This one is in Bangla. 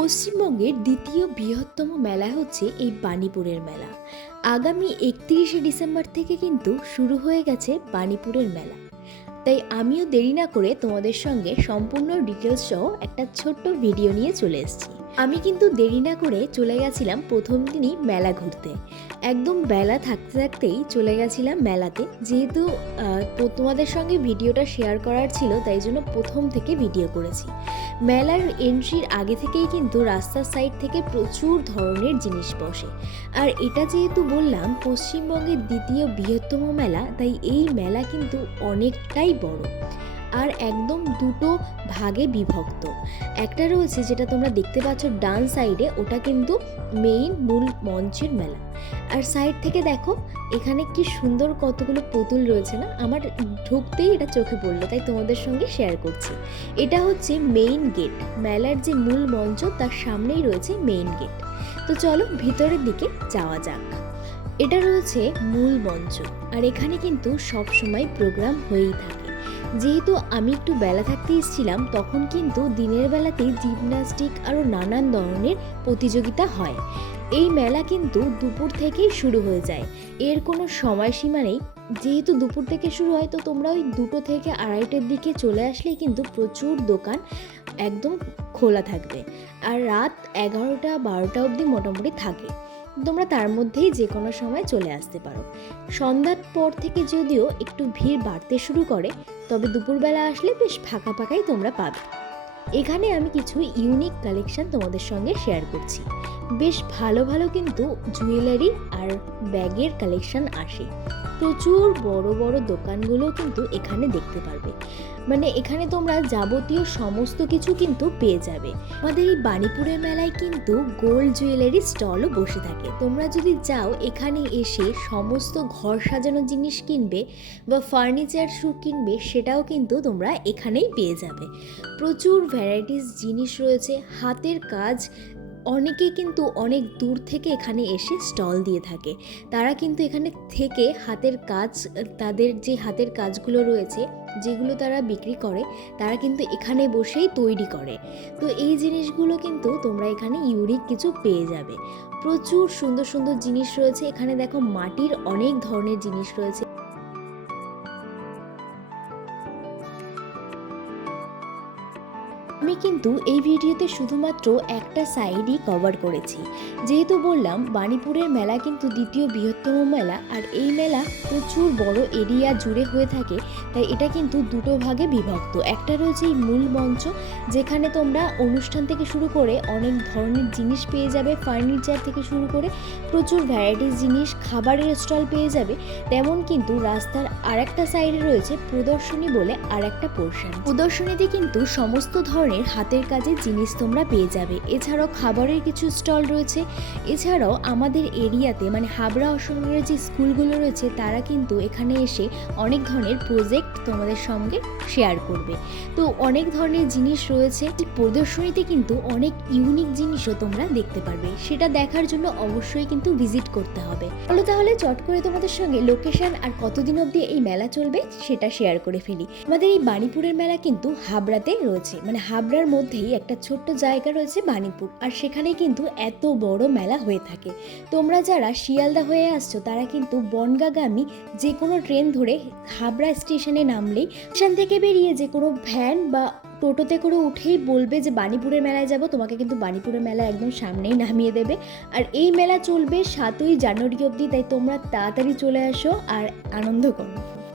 পশ্চিমবঙ্গের দ্বিতীয় বৃহত্তম মেলা হচ্ছে এই বাণীপুরের মেলা। আগামী একত্রিশে ডিসেম্বর থেকে কিন্তু শুরু হয়ে গেছে বাণীপুরের মেলা। তাই আমিও দেরি না করে তোমাদের সঙ্গে সম্পূর্ণ ডিটেলস সহ একটা ছোট্ট ভিডিও নিয়ে চলে এসেছি। আমি কিন্তু দেরি না করে চলে গেছিলাম প্রথম দিনই মেলা ঘুরতে। একদম বেলা থাকতে থাকতেই চলে গেছিলাম মেলাতে। যেহেতু তোমাদের সঙ্গে ভিডিওটা শেয়ার করার ছিল, তাই জন্য প্রথম থেকে ভিডিও করেছি। মেলার এন্ট্রির আগে থেকেই কিন্তু রাস্তার সাইড থেকে প্রচুর ধরনের জিনিস বসে। আর এটা যেহেতু বললাম, পশ্চিমবঙ্গের দ্বিতীয় বৃহত্তম মেলা, তাই এই মেলা কিন্তু অনেকটাই বড়। আর একদম দুটো ভাগে বিভক্ত। একটা রয়েছে যেটা তোমরা দেখতে পাচ্ছ ডান সাইডে, ওটা কিন্তু মেইন মূল মঞ্চের মেলা। আর সাইড থেকে দেখো, এখানে কি সুন্দর কতগুলো পুতুল রয়েছে না? আমার ঢুকতেই এটা চোখে পড়ল, তাই তোমাদের সঙ্গে শেয়ার করছি। এটা হচ্ছে মেইন গেট মেলার যে মূল মঞ্চ, তার সামনেই রয়েছে মেইন গেট তো চলো ভিতরের দিকে যাওয়া যাক। এটা রয়েছে মূল মঞ্চ, আর এখানে কিন্তু সব সময় প্রোগ্রাম হয়েই থাকে। যেহেতু আমি একটু বেলা থাকতে এসেছিলাম, তখন কিন্তু দিনের বেলাতেই জিমনাস্টিক আরও নানান ধরনের প্রতিযোগিতা হয়। এই মেলা কিন্তু দুপুর থেকেই শুরু হয়ে যায়। এর কোনো সময়সীমা নেই। যেহেতু দুপুর থেকে শুরু হয়, তো তোমরা ওই দুটো থেকে আড়াইটের দিকে চলে আসলেই কিন্তু প্রচুর দোকান একদম খোলা থাকবে। আর রাত এগারোটা, বারোটা অবধি মোটামুটি থাকে। তোমরা তার মধ্যেই যে কোনো সময় চলে আসতে পারো। সন্ধ্যার পর থেকে যদিও একটু ভিড় বাড়তে শুরু করে, তবে দুপুরবেলা আসলে বেশ ফাঁকা ফাঁকাই তোমরা পাবে। এখানে আমি কিছু ইউনিক কালেকশন তোমাদের সঙ্গে শেয়ার করছি। বেশ ভালো ভালো কিন্তু জুয়েলারি আর ব্যাগের কালেকশন আসে। প্রচুর বড় বড় দোকানগুলো কিন্তু এখানে দেখতে পারবে। মানে এখানে তোমরা যাবতীয় সমস্ত কিছু কিন্তু পেয়ে যাবে। আমাদের এই বাণীপুরের মেলায় কিন্তু গোল্ড জুয়েলারি স্টলও বসে থাকে। তোমরা যদি যাও, এখানে এসে সমস্ত ঘর সাজানোর জিনিস কিনবে বা ফার্নিচার শু কিনবে, সেটাও কিন্তু তোমরা এখানেই পেয়ে যাবে। প্রচুর ভ্যারাইটিস জিনিস রয়েছে। হাতের কাজ অনেকে কিন্তু অনেক দূর থেকে এখানে এসে স্টল দিয়ে থাকে। তারা কিন্তু এখানে থেকে হাতের কাজ, তাদের যে হাতের কাজগুলো রয়েছে, যেগুলো তারা বিক্রি করে, তারা কিন্তু এখানে বসেই তৈরি করে। তো এই জিনিসগুলো কিন্তু তোমরা এখানে ইউনিক কিছু পেয়ে যাবে। প্রচুর সুন্দর সুন্দর জিনিস রয়েছে। এখানে দেখো মাটির অনেক ধরনের জিনিস রয়েছে। আমি কিন্তু এই ভিডিওতে শুধুমাত্র একটা সাইডই কভার করেছি। যেহেতু বললাম, বাণীপুরের মেলা কিন্তু দ্বিতীয় বৃহত্তম মেলা আর এই মেলা প্রচুর বড় এরিয়া জুড়ে হয়ে থাকে, তাই এটা কিন্তু দুটো ভাগে বিভক্ত। একটা রয়েছে এই মূল মঞ্চ, যেখানে তোমরা অনুষ্ঠান থেকে শুরু করে অনেক ধরনের জিনিস পেয়ে যাবে ফার্নিচার থেকে শুরু করে প্রচুর ভ্যারাইটিস জিনিস, খাবারের স্টল পেয়ে যাবে। তেমন কিন্তু রাস্তার আরেকটা সাইডে রয়েছে প্রদর্শনী বলে আরেকটা পোর্শন প্রদর্শনীতে কিন্তু সমস্ত ধরনের হাতের কাজের জিনিস তোমরা পেয়ে যাবে। এছাড়াও খাবারের কিছু স্টল রয়েছে। এছাড়াও আমাদের এরিয়াতে মানে হাবড়া অসমের যে স্কুলগুলো রয়েছে, তারা কিন্তু এখানে এসে অনেক ধরনের প্রজেক্ট তোমাদের সঙ্গে শেয়ার করবে। তো অনেক ধরনের জিনিস রয়েছে। প্রদর্শনীতে কিন্তু অনেক ইউনিক জিনিসও তোমরা দেখতে পারবে। সেটা দেখার জন্য অবশ্যই কিন্তু ভিজিট করতে হবে। বলো তাহলে চট করে তোমাদের সঙ্গে লোকেশন আর কতদিন অবধি এই মেলা চলবে সেটা শেয়ার করে ফেলি। আমাদের এই বাণীপুরের মেলা কিন্তু হাবড়াতে রয়েছে। মানে হাবড়ার মধ্যেই একটা ছোট্ট জায়গা রয়েছে বাণীপুর। আর সেখানে কিন্তু এত বড় মেলা হয়ে থাকে। তোমরা যারা শিয়ালদা হয়ে আসছো, তারা কিন্তু বনগাগামী যে কোনো ট্রেন ধরে হাবড়া স্টেশনে নামলেই স্টেশন থেকে বেরিয়ে যে কোনো ভ্যান বা টোটোতে করে উঠেই বলবে যে, বাণীপুরের মেলায় যাব। তোমাকে কিন্তু বাণীপুরের মেলা একদম সামনেই নামিয়ে দেবে। আর এই মেলা চলবে সাতই জানুয়ারি অবধি, তাই তোমরা তাড়াতাড়ি চলে আসো আর আনন্দ করো।